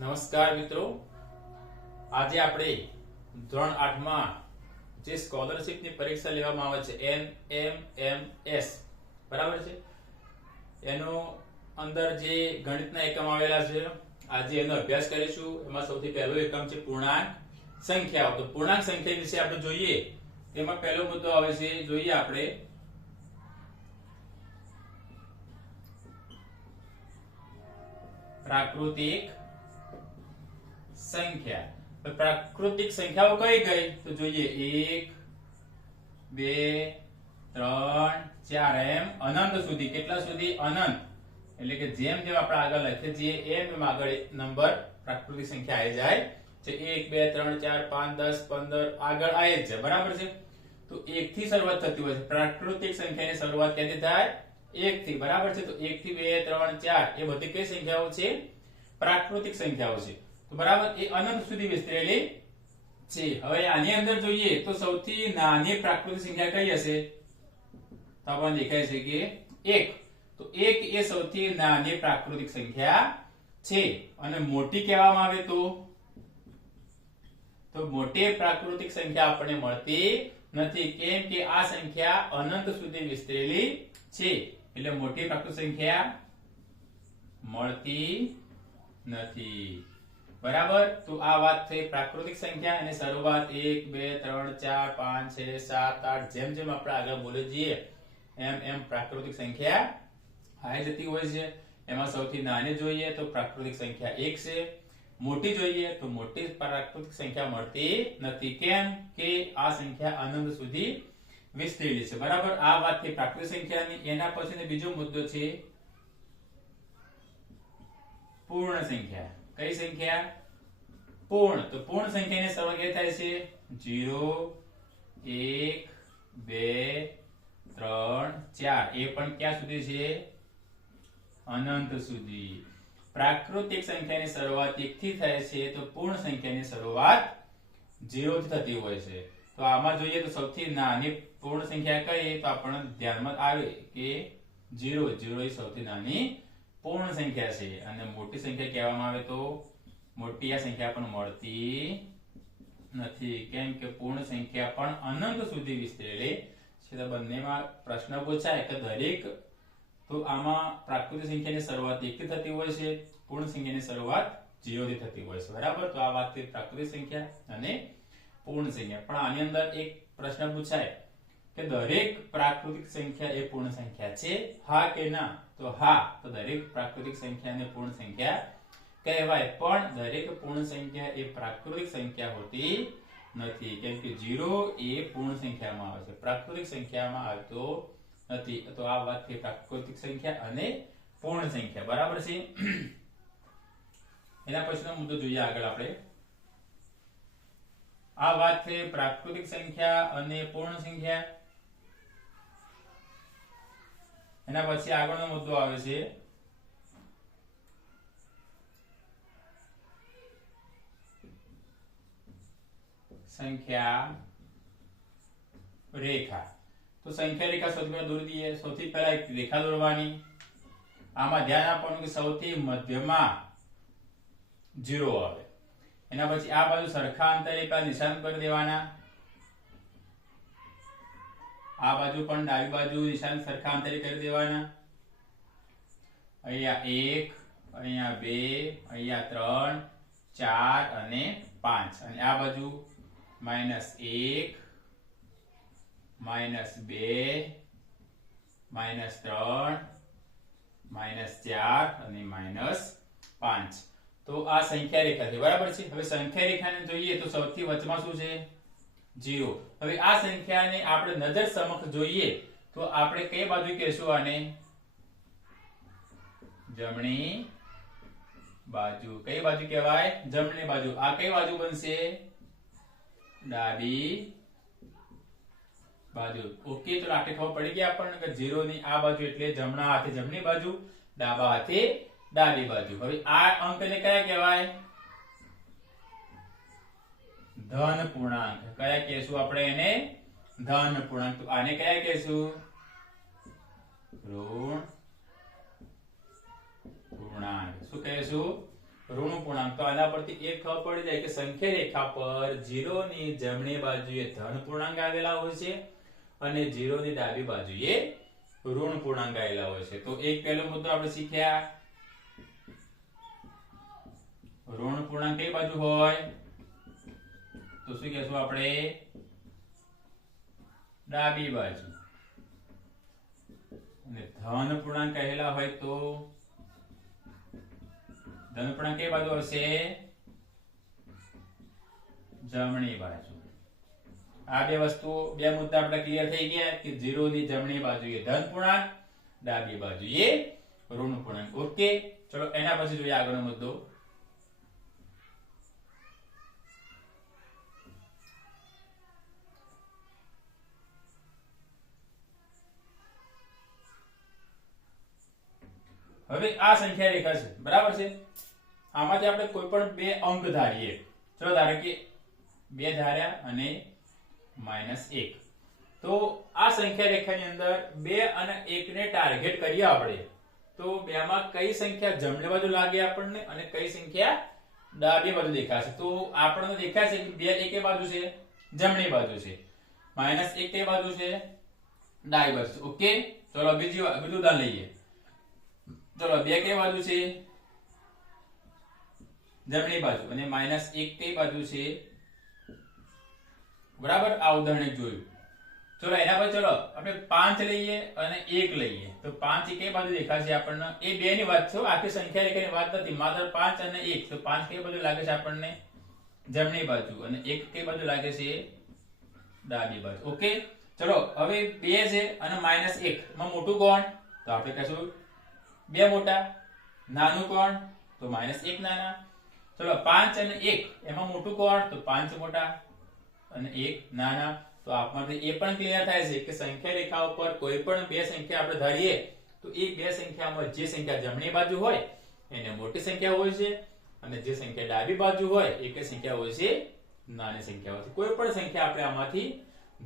નમસ્કાર મિત્રો. આજે આપણે ધોરણ આઠમાં જે સ્કોલરશિપની પરીક્ષા લેવામાં આવે છે એન એમ એમ એસ બરાબર છે? એનો અંદર જે ગણિતના એકમ આવેલા છે, આજે એનો અભ્યાસ કરીશું. એમાં સૌથી પહેલો એકમ છે પૂર્ણાંક સંખ્યાઓ. તો પૂર્ણાંક સંખ્યા વિશે આપણે જોઈએ. તેમાં પહેલો મુદ્દો આવે છે, જોઈએ આપણે. પ્રાકૃતિક સંખ્યા. પ્રાકૃતિક સંખ્યાઓ કઈ ગઈ તો જોઈએ, એક, બે, ત્રણ, ચાર. એમ અનંત સુધી, કેટલા સુધી? અનંત. એટલે કે જેમ જેમ આપણે આગળ લખીએ છીએ, એમ એમ આગળ નંબર પ્રાકૃતિક સંખ્યા આવી જાય છે. એક, બે, ત્રણ, ચાર, પાંચ, દસ, પંદર આગળ આવી જ બરાબર છે? તો એક થી શરૂઆત થતી હોય છે. પ્રાકૃતિક સંખ્યાની શરૂઆત ક્યાંથી થાય? એક થી બરાબર છે? તો એક થી બે, ત્રણ, ચાર. એ બધી કઈ સંખ્યાઓ છે? પ્રાકૃતિક સંખ્યાઓ છે. તો બરાબર, એ અનંત સુધી વિસ્તરેલી છે. હવે આની અંદર જોઈએ તો સૌથી નાની પ્રાકૃતિક સંખ્યા કઈ હશે? તો આપણને દેખાય છે કે એક. તો એક એ સૌથી નાની પ્રાકૃતિક સંખ્યા છે. અને મોટી કહેવામાં આવે તો? તો મોટી પ્રાકૃતિક સંખ્યા આપણને મળતી નથી. કેમ કે આ સંખ્યા અનંત સુધી વિસ્તરેલી છે. એટલે મોટી પ્રાકૃતિક સંખ્યા મળતી નથી. બરાબર? તો આ વાત થઈ પ્રાકૃતિક સંખ્યા અને શરૂઆત 1 2 3 4 5 6 7 8 જેમ જેમ આપણે આગળ બોલે જઈએ, એમ એમ પ્રાકૃતિક સંખ્યા હાઈ જતી હોય છે. એમાં સૌથી નાની જોઈએ તો પ્રાકૃતિક સંખ્યા એક છે. મોટી જોઈએ તો મોટી પ્રાકૃતિક સંખ્યા મળતી નથી. કેમ? કે આ સંખ્યા અનંત સુધી વિસ્તરેલી છે. બરાબર? આ વાત થઈ પ્રાકૃતિક સંખ્યાની. એના પછીનો બીજો મુદ્દો છે પૂર્ણ સંખ્યા. કઈ સંખ્યા? પૂર્ણ. તો પૂર્ણ સંખ્યાની કઈ થાય છે? 0 1 2 3 4 એ પણ ક્યાં સુધી છે? અનંત સુધી. પ્રાકૃતિક સંખ્યાની શરૂઆત 1 થી થાય છે, તો પૂર્ણ સંખ્યાની શરૂઆત 0 થી થતી હોય છે. તો આમાં જોઈએ તો સૌથી નાની પૂર્ણ સંખ્યા કઈ? તો આપણને ધ્યાનમાં આવે કે 0 0 એ સૌથી નાની પૂર્ણ સંખ્યા છે. અને મોટી સંખ્યા કહેવામાં આવે તો મોટી આ સંખ્યા પણ મળતી નથી. કેમ કે પૂર્ણ સંખ્યા પણ અનંત સુધી વિસ્તરેલી છે. તો બંનેમાં પ્રશ્ન પૂછાય કે દરેક તો આમાં પ્રાકૃતિક સંખ્યાની શરૂઆત એકથી થતી હોય છે. પૂર્ણ સંખ્યાની શરૂઆત 0 થી થતી હોય છે. બરાબર? તો આ વાત થઈ પ્રાકૃતિક સંખ્યા અને પૂર્ણ સંખ્યા. પણ આની અંદર એક પ્રશ્ન પૂછાય કે દરેક પ્રાકૃતિક સંખ્યા એ પૂર્ણ સંખ્યા છે? હા કે ના? તો હા, તો દરેક પ્રાકૃતિક સંખ્યાને પૂર્ણ સંખ્યા કહેવાય. પણ દરેક પૂર્ણ સંખ્યા એ પ્રાકૃતિક સંખ્યા હોતી નથી. કેમ કે 0 એ પૂર્ણ સંખ્યામાં આવે છે. પ્રાકૃતિક સંખ્યામાં આવતો નથી. તો આ વાત થઈ પ્રાકૃતિક સંખ્યા અને પૂર્ણ સંખ્યા. બરાબર છે? એના પછીનો મુદ્દો જોઈએ આગળ આપણે. આ વાત થઈ પ્રાકૃતિક સંખ્યા અને પૂર્ણ સંખ્યા. એના પછી આગળનો મુદ્દો આવે છે. સંખ્યા રેખા. તો સંખ્યા રેખા સૌથી પહેલા દોરી દઈએ. સૌથી પહેલા એક રેખા દોરવાની. આમાં ધ્યાન આપવાનું કે સૌથી મધ્યમાં જીરો આવે. એના પછી આ બાજુ સરખા અંતરે પેલા નિશાન કરી દેવાના. આ બાજુ પણ ડાબી બાજુ નિશાન સરખા અંતરે કરી દેવાના. અહીંયા એક, અહીંયા બે, અહીંયા ત્રણ, ચાર અને પાંચ. અને આ બાજુ માઇનસ એક, માઇનસ બે, માઇનસ ત્રણ, માઇનસ ચાર અને માઇનસ પાંચ. તો આ સંખ્યા રેખા છે. બરાબર છે? હવે સંખ્યા રેખાને જોઈએ તો સૌથી વચમાં શું છે? 0 હવે આ સંખ્યાને આપણે નજર સમક્ષ જોઈએ તો આપણે કઈ બાજુ કહેશું આને? જમણી બાજુ. કઈ બાજુ કહેવાય? જમણી બાજુ. આ કઈ બાજુ બનશે? ડાબી બાજુ. ઓકે તો આટલી ખબર પડી ગઈ આપણને કે ઝીરો ની આ બાજુ એટલે જમણા હાથે જમણી બાજુ, ડાબા હાથે ડાબી બાજુ. હવે આ અંકને કયા કહેવાય? ધન પૂર્ણાંક કયા કહેશું આપણે એને? ધન પૂર્ણાંક તો આને કયા કહેશું? ઋણ પૂર્ણાંક. શું કહેશું? ઋણ પૂર્ણાંક. તો આના પરથી એક ખબર પડી જાય કે સંખ્યા રેખા પર 0 ની જમણી બાજુએ ધન પૂર્ણાંક આવેલા હોય છે અને 0 ની ડાબી બાજુએ ઋણ પૂર્ણાંક આવેલા હોય છે. તો એક પહેલો મુદ્દો આપણે શીખ્યા. ઋણ પૂર્ણાંક કઈ બાજુ હોય? તો શું કહેશું આપણે? ડાબી બાજુ. અને ધન પૂર્ણાંક કહેલા હોય તો ધન પૂર્ણાંક કઈ બાજુ આવશે? જમણી બાજુ. આ બે વસ્તુ, બે મુદ્દા આપણે ક્લિયર થઈ ગયા કે 0 ની જમણી બાજુએ ધન પૂર્ણાંક, ડાબી બાજુએ ઋણ પૂર્ણાંક. ઓકે ચલો એના પછી જોઈએ આગળનો મુદ્દો. હવે આ સંખ્યા રેખા છે. બરાબર છે? આમાંથી આપણે કોઈ પણ બે અંક ધારીએ. ચલો ધારો કે બે ધાર્યા અને માઇનસ એક. તો આ સંખ્યા રેખાની અંદર બે અને એકને ટાર્ગેટ કરીએ આપણે. તો બેમાં કઈ સંખ્યા જમણી બાજુ લાગે આપણને અને કઈ સંખ્યા ડાબી બાજુ દેખાશે? તો આપણને દેખાશે કે બે એકે બાજુ છે, જમણી બાજુ છે. માઇનસ એક કઈ બાજુ છે, ડાબી બાજુ ઓકે? ચલો બીજી બીજું ઉદાહરણ લઈએ. ચલો બે કઈ બાજુ છે? જમણી બાજુ અને માઇનસ એક કઈ બાજુ છે? બરાબર, આ ઉદાહરણ જોયું. ચલો એના પર ચલો, આપણે પાંચ લઈએ અને એક લઈએ. તો પાંચ કઈ બાજુ દેખાશે આપણને? એ બે ની વાત છે આખી સંખ્યા રેખાની વાત નથી. માત્ર પાંચ અને એક. તો પાંચ કઈ બાજુ લાગે છે આપણને? જમણી બાજુ. અને એક કઈ બાજુ લાગે છે? ડાબી બાજુ. ઓકે? ચલો, હવે બે છે અને માઇનસ એક. માં મોટું કોણ? તો આપણે કહેશું બે મોટા, નાનું કોણ? તો માઇનસ એક નાના. ચલો, પાંચ અને એક, એમાં મોટું કોણ? તો પાંચ મોટા અને એક નાના. તો આપણને એ પણ ક્લિયર થાય છે કે સંખ્યા રેખા ઉપર કોઈ પણ બે સંખ્યા આપણે ધારીએ, તો એ બે સંખ્યામાં જે સંખ્યા જમણી બાજુ હોય, એને મોટી સંખ્યા હોય છે. અને જે સંખ્યા ડાબી બાજુ હોય, એ કઈ સંખ્યા હોય છે નાની સંખ્યા હોય છે કોઈ પણ સંખ્યા આપણે આમાંથી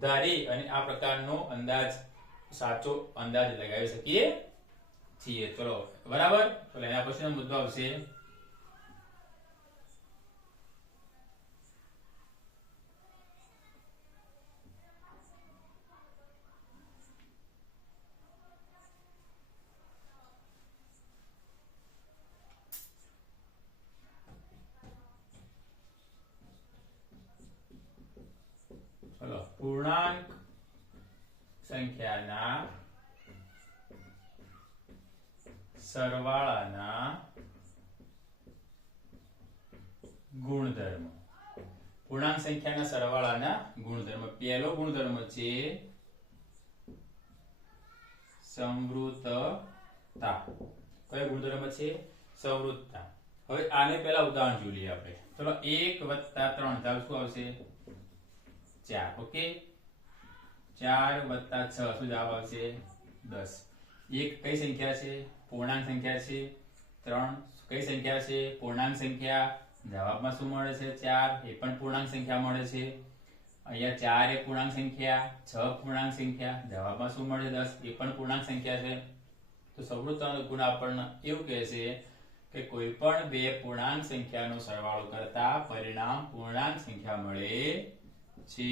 ધારી અને આ પ્રકારનો અંદાજ, સાચો અંદાજ લગાવી શકીએ છીએ. ચલો બરાબર? ચલો એના પછીનો મુદ્દો આવશે. પૂર્ણાંક સંખ્યાના સરવાળાના ગુણધર્મ. પૂર્ણાંક સંખ્યાના સરવાળાના ગુણધર્મ. પહેલો ગુણધર્મ છે સમૃતતા. કયો ગુણધર્મ છે? સંવૃતતા હવે આને પહેલા ઉદાહરણ જોઈ લઈએ આપણે. ચલો, એક વત્તા ત્રણ. જવાબ શું આવશે? ચાર. ઓકે? ચાર વત્તા છ. શું જવાબ આવશે? દસ. એક કઈ સંખ્યા છે? પૂર્ણાંક સંખ્યા છે, ત્રણ કઈ સંખ્યા છે? પૂર્ણાંક સંખ્યા જવાબમાં શું મળે છે? ચાર, એ પણ પૂર્ણાંક સંખ્યા મળે છે. અહીંયા ચાર એ પૂર્ણાંક સંખ્યા, છ પૂર્ણાંક સંખ્યા, જવાબમાં શું મળે? દસ, એ પણ પૂર્ણાંક સંખ્યા છે. તો સવૃત્તાનો ગુણ આપણને એવું કહે છે કે કોઈ પણ બે પૂર્ણાંક સંખ્યાનો સરવાળો કરતા પરિણામ પૂર્ણાંક સંખ્યા મળે છે.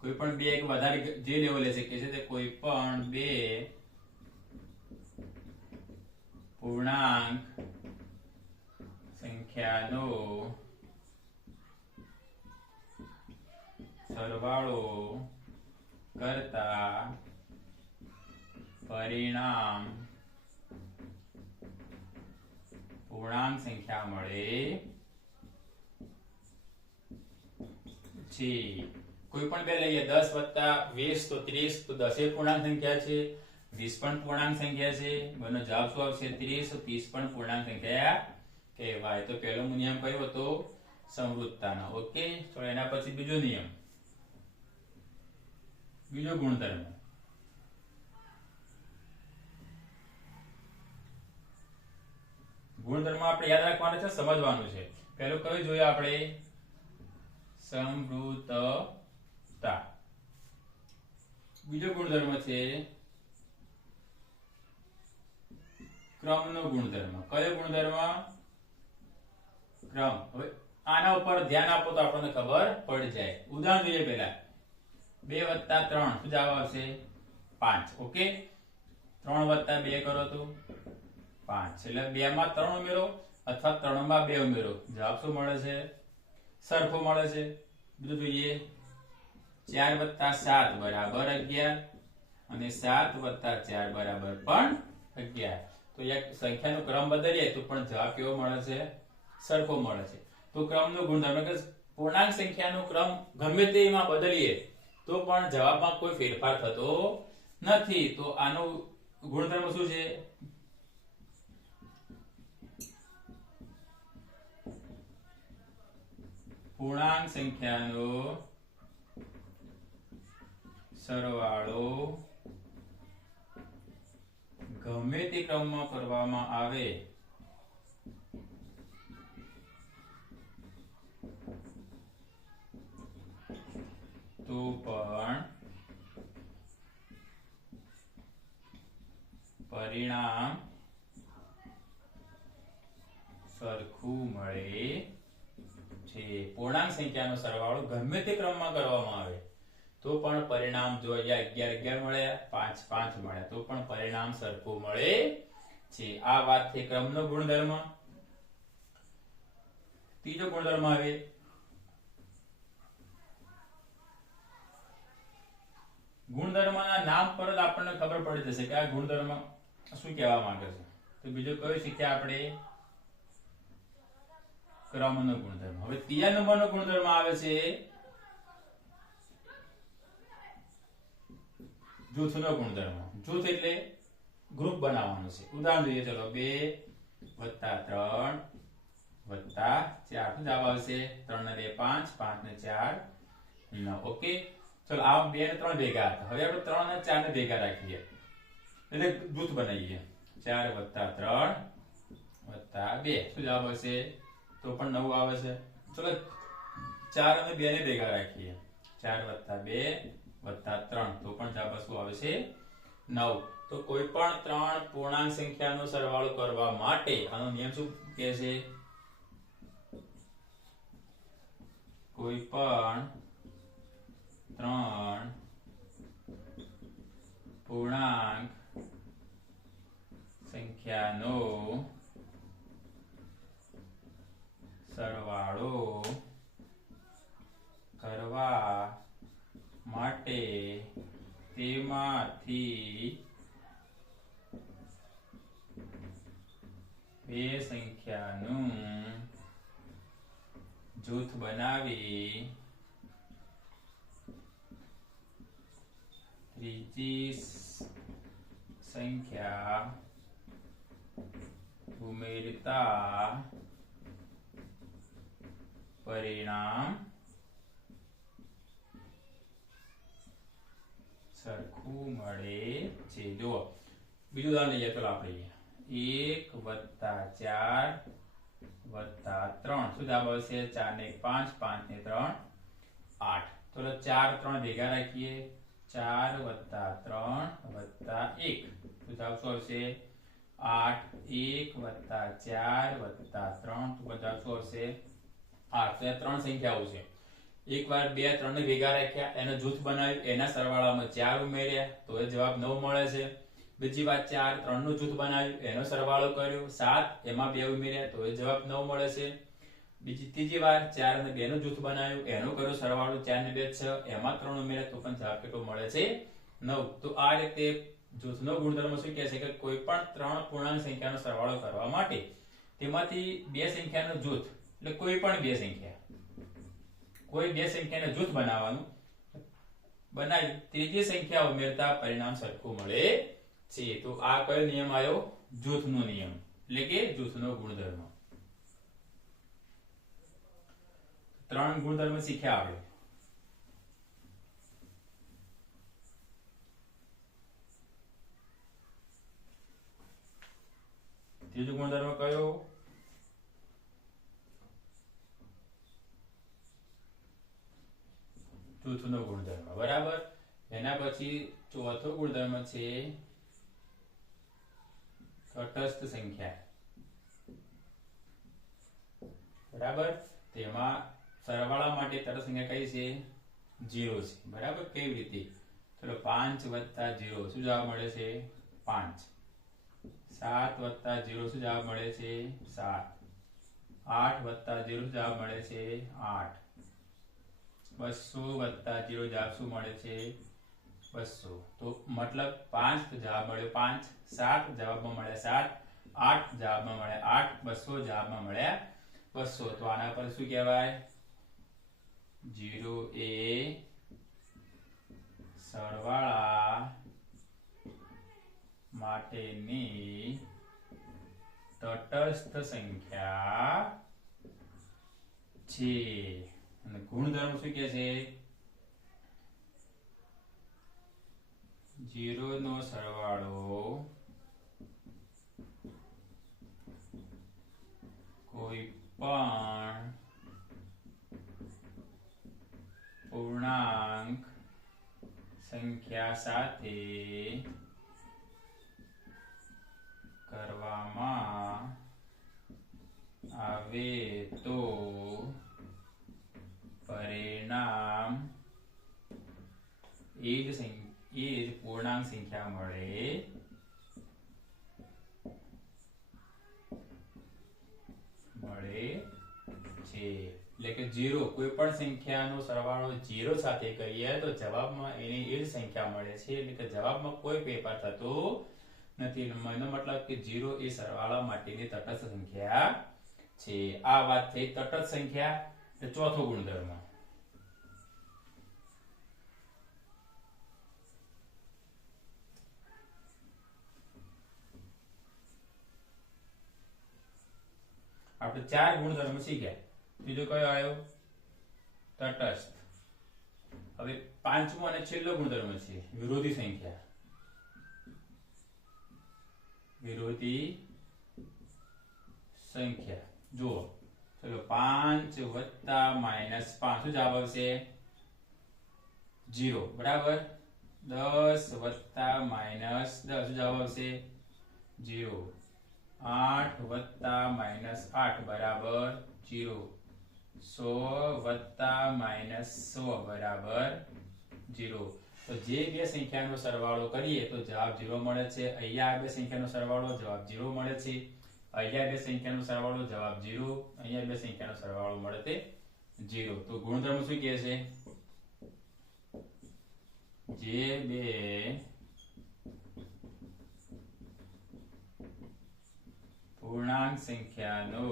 કોઈ પણ બે કે વધારે જે લેવલે છે, કે છે તે કોઈ પણ બે પૂર્ણાંક સંખ્યાનો સરવાળો કરતા પરિણામ પૂર્ણાંક સંખ્યા મળે છે કોઈ પણ બે લઈએ દસ વત્તા વીસ તો ત્રીસ તો દસે પૂર્ણાંક સંખ્યા છે વીસ પણ પૂર્ણાંક સંખ્યા છે, બનો જવાબ શું આવશે? ત્રીસ. ત્રીસ પણ પૂર્ણાંક સંખ્યા કહેવાય. તો પહેલો નિયમ કયો હતો? સમૃદ્ધતાનો. ઓકે તો એના પછી બીજો નિયમ. બીજો ગુણધર્મ. ગુણધર્મ આપણે યાદ રાખવાનો છે, સમજવાનું છે. પહેલું કયું જોઈએ આપણે? સમૃદ્ધતા. બીજો ગુણધર્મ છે ક્રમનો ગુણધર્મ. કયો ગુણધર્મ? ક્રમ. હવે આના ઉપર ધ્યાન આપો તો આપણને ખબર પડી જાય. ઉદાહરણ જોઈએ પહેલા. બે વત્તા ત્રણ. શું જવાબ આવશે? પાંચ. ઓકે? ત્રણ વત્તા બે કરો તો પાંચ. એટલે બે માં ત્રણ ઉમેરો અથવા ત્રણમાં બે ઉમેરો. જવાબ શું મળે છે? સરખો મળે છે. બીજું જોઈએ. ચાર વત્તા સાત બરાબર અગિયાર. અને સાત વત્તા ચાર બરાબર પણ અગિયાર. તો એક સંખ્યાનો ક્રમ બદલીએ તો પણ જવાબ કેવો મળે છે? સરખો મળે છે. તો ક્રમનો ગુણધર્મ, કે પૂર્ણાંક સંખ્યાનો ક્રમ ગમે તેમાં બદલીએ, તો પણ જવાબમાં કોઈ ફેરફાર થતો નથી. તો આનો ગુણધર્મ શું છે? પૂર્ણાંક સંખ્યાનો સરવાળો ગમે તે ક્રમમાં કરવામાં આવે. તો પણ પરિણામ સરખું મળે છે. પૂર્ણાંક સંખ્યાનો સરવાળો ગમે તે ક્રમમાં કરવામાં આવે. તો પણ પરિણામ જો અહીંયા અગિયાર અગિયાર મળ્યા પાંચ પાંચ મળ્યા તો પણ પરિણામ સરખું મળે છે. આ વાત છે ક્રમનો ગુણધર્મ. ત્રીજો ગુણધર્મ આવે. ગુણધર્મના નામ પર જ આપણને ખબર પડી જશે કે આ ગુણધર્મ શું કહેવા માંગે છે. તો બીજું કયો શીખ્યા આપણે? ક્રમનો ગુણધર્મ. હવે ત્રીજા નંબરનો ગુણધર્મ આવે છે જૂથનો ગુણધર્મ. જૂથ એટલે ગ્રુપ બનાવવાનું છે. ઉદાહરણ જોઈએ, ચલો, બે વત્તા ત્રણ વત્તા ચાર. શું જવાબ આવશે? ત્રણ ને બે, પાંચ. પાંચ ને ચાર, નવ. ઓકે? ચલો, આ બે ને ત્રણ ભેગા હતા. હવે આપણે ત્રણ ને ચાર ને ભેગા રાખીએ. એટલે જૂથ બનાવીએ. ચાર વત્તા ત્રણ વત્તા બે. શું જવાબ આવશે? તો પણ નવ આવે છે. ચલો, ચાર અને બે ને ભેગા રાખીએ. ચાર વત્તા બે વત્તા ત્રણ. તો પણ જવાબ શું આવે નવ. તો કોઈ પણ ત્રણ પૂર્ણાંક સંખ્યાનો સરવાળો કરવા માટે આનો નિયમ શું કહે છે? કોઈ પણ ત્રણ પૂર્ણાંક સંખ્યાનો સરવાળો કરવા માટે તેમાંથી બે સંખ્યાનું જૂથ બનાવી ત્રીજી સ- સંખ્યા ઉમેરતા પરિણામ સરખું મળે છે જુઓ બીજું ઉદાહરણ લઈએ ચલો આપણે એક વત્તા ચાર વત્તા ત્રણ શું જવાબ આવશે ચાર ને એક પાંચ પાંચ ને ત્રણ આઠ ચલો ચાર ત્રણ ભેગા રાખીએ ચાર વત્તા ત્રણ વત્તા એક શું જવાબ શું આવશે આઠ એક વત્તા ચાર વત્તા ત્રણ તો બધા શું આવશે આઠ તો આ ત્રણ સંખ્યાઓ છે એક વાર બે ત્રણ ભેગા રાખ્યા, એનો જૂથ બનાવ્યું, એના સરવાળામાં ચાર ઉમેર્યા, તો એ જવાબ નવ મળે છે. બીજી વાર ચાર ત્રણનું જૂથ બનાવ્યું, એનો સરવાળો કર્યો, સાત એમાં બે ઉમેર્યા, તો એ જવાબ નવ મળે છે. બીજી, ત્રીજી વાર ચાર અને બે નું જૂથ બનાવ્યું, એનો કર્યો સરવાળો ચાર ને બે છ, એમાં ત્રણ ઉમેર્યા, તો પણ જવાબ કેટલો મળે છે? નવ. તો આ રીતે જૂથનો ગુણધર્મ શું કહે છે કે કોઈ પણ ત્રણ પૂર્ણાંક સંખ્યાનો સરવાળો કરવા માટે તેમાંથી બે સંખ્યાનો જૂથ, એટલે કોઈ પણ બે સંખ્યા કોઈ બે સંખ્યાને જૂથ બનાવવાનું. બનાવી ત્રીજી સંખ્યા ઉમેરતા પરિણામ સરખું મળે છે. તો આ કયો નિયમ આવ્યો? જૂથનો નિયમ. એટલે કે જૂથનો ગુણધર્મ. ત્રણ ગુણધર્મ શીખ્યા આપણે ત્રીજો ગુણધર્મ કયો જૂથનો ગુણધર્મ. બરાબર? એના પછી ચોથો ગુણધર્મ છે તટસ્થ સંખ્યા. બરાબર? તેમાં સરવાળા માટે તટસ્થ સંખ્યા કઈ છે? જીરો છે. બરાબર? કેવી રીતે? ચલો, પાંચ વત્તા જીરો શું જવાબ મળે છે? પાંચ. સાત વત્તા જીરો શું જવાબ મળે છે? સાત. આઠ વત્તા જીરો જવાબ મળે છે? આઠ. બસો વત્તા જીરો જવાબ શું મળે છે બસો. તો મતલબ પાંચ જવાબ મળ્યો પાંચ, સાત જવાબમાં મળ્યા સાત, આઠ જવાબમાં મળ્યા આઠ, બસો જવાબમાં મળ્યા બસો. તો આના પર શું કહેવાય? જીરો એ સરવાળા માટેની તટસ્થ સંખ્યા છે. અને ગુણધર્મ શું કે છે? જીરો નો સરવાળો કોઈ પણ પૂર્ણાંક સંખ્યા સાથે કરવામાં આવે તો પરિણામ એ જ સં- એ પૂર્ણાંક સંખ્યા મળે. મળે છે. એટલે કે જીરો કોઈ પણ સંખ્યાનો સરવાળો જીરો સાથે કરીએ તો જવાબમાં એને એ જ સંખ્યા મળે છે. એટલે કે જવાબમાં કોઈ ફેરફાર થતો નથી. એનો મતલબ કે જીરો એ સરવાળા માટેની તટસ્થ સંખ્યા છે. આ વાત થઈ તટસ્થ સંખ્યા. ચોથો ગુણધર્મ. ચાર ગુણધર્મ શીખ્યા. બીજો કયો આવ્યો? તટસ્થ. હવે પાંચમો અને છેલ્લો ગુણધર્મ છે, વિરોધી સંખ્યા. વિરોધી સંખ્યા. જુઓ. ચલો પાંચ વત્તા માઇનસ પાંચ. શું જવાબ આવશે? જીરો બરાબર? દસ વત્તા માઇનસ દસ. જવાબ આવશે? જીરો આઠ વત્તા માઇનસ આઠ બરાબર જીરો. સો વત્તા માઇનસ સો બરાબર જીરો. તો જે બે સંખ્યાનો સરવાળો કરીએ તો જવાબ જીરો મળે છે. અહીંયા બે સંખ્યાનો સરવાળો જવાબ જીરો મળે છે. અહીંયા બે સંખ્યાનો સરવાળો જવાબ જીરો. અહીંયા બે સંખ્યાનો સરવાળો મળે તે જીરો. તો ગુણધર્મ શું કહે છે? જે બે પૂર્ણાંક સંખ્યાનો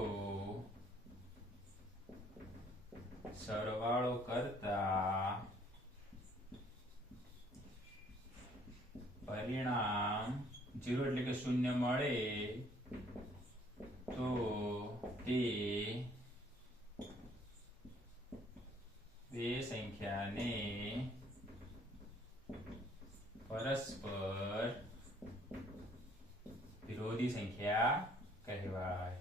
સરવાળો કરતા પરિણામ જીરો એટલે કે શૂન્ય મળે તો તે બે સંખ્યાને પરસ્પર વિરોધી સંખ્યા કહેવાય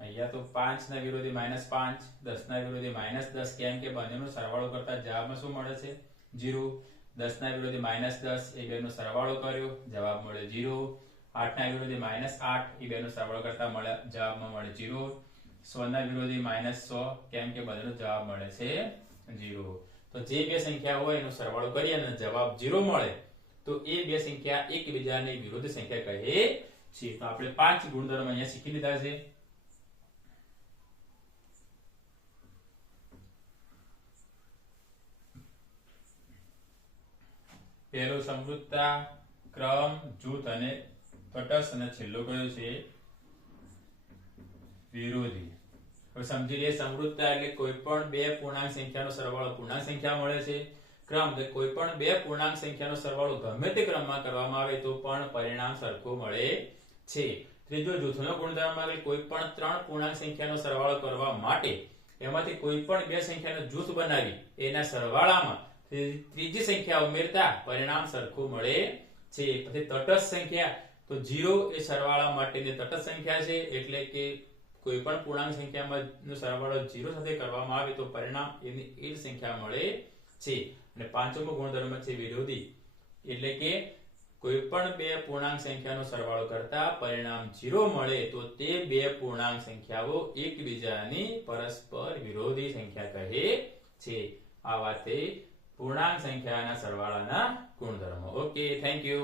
અહીંયા તો પાંચ ના વિરોધી માઇનસ પાંચ, દસ ના વિરોધી માઇનસ દસ, કેમ કે બંનેનો સરવાળો કરતા જવાબમાં શું મળે છે? જીરો. દસ ના વિરોધી માઇનસ દસ, એ બેનો સરવાળો કર્યો, જવાબ મળ્યો જીરો. આઠ ના વિરોધી માઇનસ આઠ, એ બેનો સરવાળો કરતા મળે, જવાબમાં મળે જીરો. સો ના વિરોધી માઇનસ સો, કેમ કે બંનેનો જવાબ મળે છે જીરો. તો જે બે સંખ્યા હોય એનો સરવાળો કરીએ અને જવાબ જીરો મળે, તો એ બે સંખ્યા એકબીજાની વિરુદ્ધ સંખ્યા કહે છે. તો આપણે પાંચ ગુણધર્મ અહીંયા શીખી લીધા છે. પહેલો સમૃદ્ધતા, ક્રમ, જૂથ અને તટસ્થ અને છેલ્લો કયો છે? વિરોધી. હવે સમજી લઈએ સમૃદ્ધતા એટલે કોઈ પણ બે પૂર્ણાંક સંખ્યાનો સરવાળો. પૂર્ણાંક સંખ્યા મળે છે ક્રમ. એટલે કોઈ પણ બે પૂર્ણાંક સંખ્યાનો સરવાળો ગમે તે ક્રમમાં કરવામાં આવે તો પણ પરિણામ સરખું મળે છે. ત્રીજો, જૂથનો ગુણધર્મ એટલે કોઈ પણ ત્રણ પૂર્ણાંક સંખ્યાનો સરવાળો કરવા માટે એમાંથી કોઈ પણ બે સંખ્યાનો જૂથ બનાવી એના સરવાળામાં ત્રીજી સંખ્યા ઉમેરતા પરિણામ સરખું મળે છે. પછી તટસ્થ સંખ્યા, તો 0 એ સરવાળા માટેની તટસ્થ સંખ્યા છે. એટલે કે કોઈ પણ પૂર્ણાંક સંખ્યામાં નો સરવાળો 0 સાથે કરવામાં આવે તો પરિણામ એની એ સંખ્યા મળે છે. અને પાંચમો ગુણધર્મ છે વિરોધી. એટલે કે કોઈ પણ બે પૂર્ણાંક સંખ્યાનો સરવાળો કરતા પરિણામ 0 મળે તો તે બે પૂર્ણાંક સંખ્યાઓ એકબીજાની પરસ્પર વિરોધી સંખ્યા કહે છે. આ વાતે પૂર્ણાંક સંખ્યાના સરવાળાના ગુણધર્મો. Okay thank you